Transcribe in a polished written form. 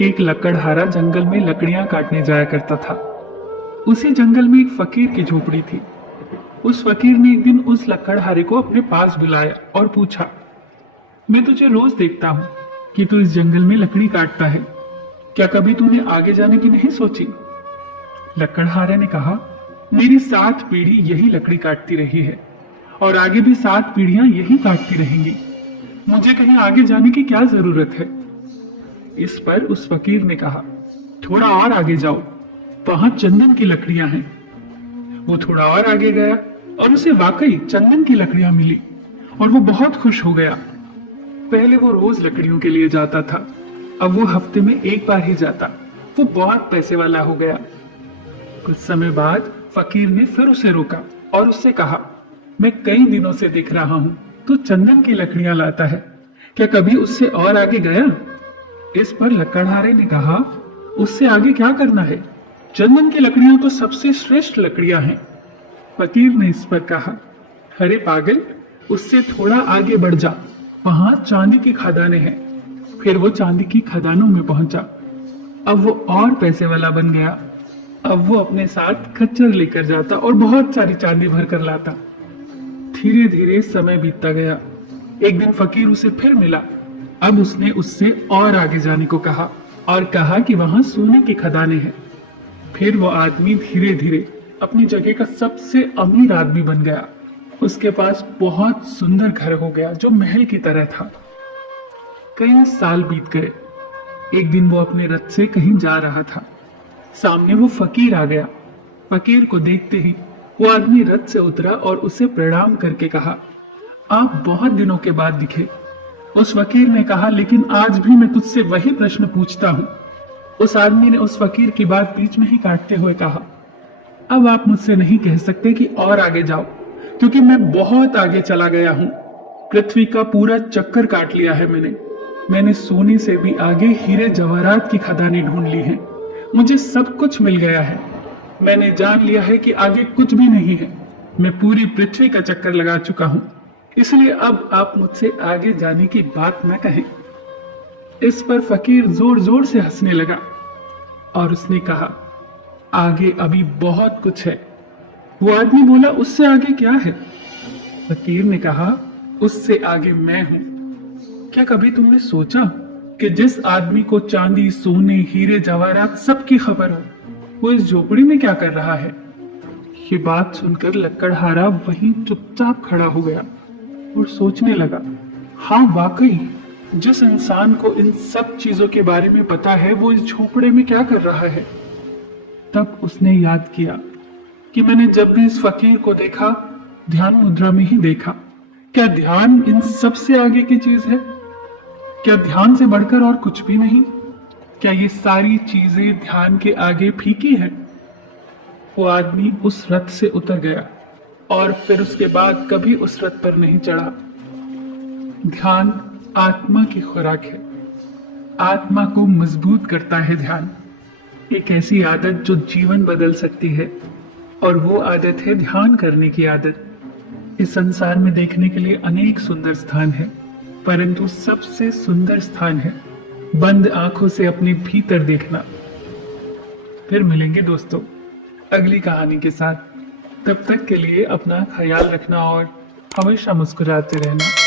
एक लकड़हारा जंगल में लकड़ियां काटने जाया करता था। उसी जंगल में एक फकीर की झोपड़ी थी। उस फकीर ने एक दिन उस लकड़हारे को अपने पास बुलाया और पूछा, मैं तुझे रोज देखता हूँ कि तू इस जंगल में लकड़ी काटता है। क्या कभी तूने आगे जाने की नहीं सोची? लकड़हारे ने कहा, मेरी 7 पीढ़ी यही लकड़ी काटती रही है और आगे भी 7 पीढ़ियां यही काटती रहेंगी। मुझे कहीं आगे जाने की क्या जरूरत है? इस पर उस फकीर ने कहा, थोड़ा और आगे जाओ, वहां चंदन की लकड़ियां हैं। वो थोड़ा और आगे गया और उसे वाकई चंदन की लकड़ियां मिली और वो बहुत खुश हो गया। पहले वो रोज लकड़ियों के लिए जाता था, अब वो हफ्ते में एक बार ही जाता। वो बहुत पैसे वाला हो गया। कुछ समय बाद फकीर ने फिर उसे रोका और उससे कहा, मैं कई दिनों से देख रहा हूं तू चंदन की लकड़ियां लाता है, क्या कभी उससे और आगे गया? इस पर लकड़हारे ने कहा, उससे आगे क्या करना है? चंदन की लकड़ियां तो सबसे श्रेष्ठ लकड़ियां हैं। फकीर ने इस पर कहा, अरे पागल, उससे थोड़ा आगे बढ़ जा, वहां चांदी की खदानें हैं। फिर वो चांदी की खदानों में पहुंचा। अब वो और पैसे वाला बन गया। अब वो अपने साथ खच्चर लेकर जाता और बहुत सारी चांदी भर कर लाता। धीरे धीरे समय बीतता गया। एक दिन फकीर उसे फिर मिला। अब उसने उससे और आगे जाने को कहा और कहा कि वहां सोने की खदानें हैं। फिर वो आदमी धीरे धीरे अपनी जगह का सबसे अमीर आदमी बन गया। उसके पास बहुत सुंदर घर हो गया जो महल की तरह था। कई साल बीत गए। एक दिन वो अपने रथ से कहीं जा रहा था। सामने वो फकीर आ गया। फकीर को देखते ही वो आदमी रथ से उतरा और उसे प्रणाम करके कहा, आप बहुत दिनों के बाद दिखे। उस फकीर ने कहा, लेकिन आज भी मैं तुझसे वही प्रश्न पूछता हूँ। उस आदमी ने उस फकीर की बात बीच में ही काटते हुए कहा, अब आप मुझसे नहीं कह सकते कि और आगे जाओ, क्योंकि मैं बहुत आगे चला गया हूँ। पृथ्वी का पूरा चक्कर काट लिया है मैंने सोने से भी आगे हीरे जवाहरात की खदानें ढूंढ ली हैं। मुझे सब कुछ मिल गया है। मैंने जान लिया है कि आगे कुछ भी नहीं है। मैं पूरी पृथ्वी का चक्कर लगा चुका हूँ, इसलिए अब आप मुझसे आगे जाने की बात न कहें। इस पर फकीर जोर जोर से हंसने लगा और उसने कहा, आगे अभी बहुत कुछ है। वो आदमी बोला, उससे आगे क्या है? फकीर ने कहा, उससे आगे मैं हूं। क्या कभी तुमने सोचा कि जिस आदमी को चांदी, सोने, हीरे जवाहरात सबकी खबर हो, वो इस झोपड़ी में क्या कर रहा है? ये बात सुनकर लकड़हारा वहीं चुपचाप खड़ा हो गया और सोचने लगा, हाँ वाकई, जिस इंसान को इन सब चीजों के बारे में पता है वो इस झोपड़े में क्या कर रहा है। तब उसने याद किया कि मैंने जब भी इस फकीर को देखा, ध्यान मुद्रा में ही देखा। क्या ध्यान इन सबसे आगे की चीज है? क्या ध्यान से बढ़कर और कुछ भी नहीं? क्या ये सारी चीजें ध्यान के आगे फीकी है? वो आदमी उस रथ से उतर गया और फिर उसके बाद कभी उस रथ पर नहीं चढ़ा। ध्यान आत्मा की खुराक है। आत्मा को मजबूत करता है ध्यान। एक ऐसी आदत जो जीवन बदल सकती है, और वो आदत है ध्यान करने की आदत। इस संसार में देखने के लिए अनेक सुंदर स्थान है, परंतु सबसे सुंदर स्थान है बंद आंखों से अपने भीतर देखना। फिर मिलेंगे दोस्तों अगली कहानी के साथ। तब तक के लिए अपना ख्याल रखना और हमेशा मुस्कुराते रहना।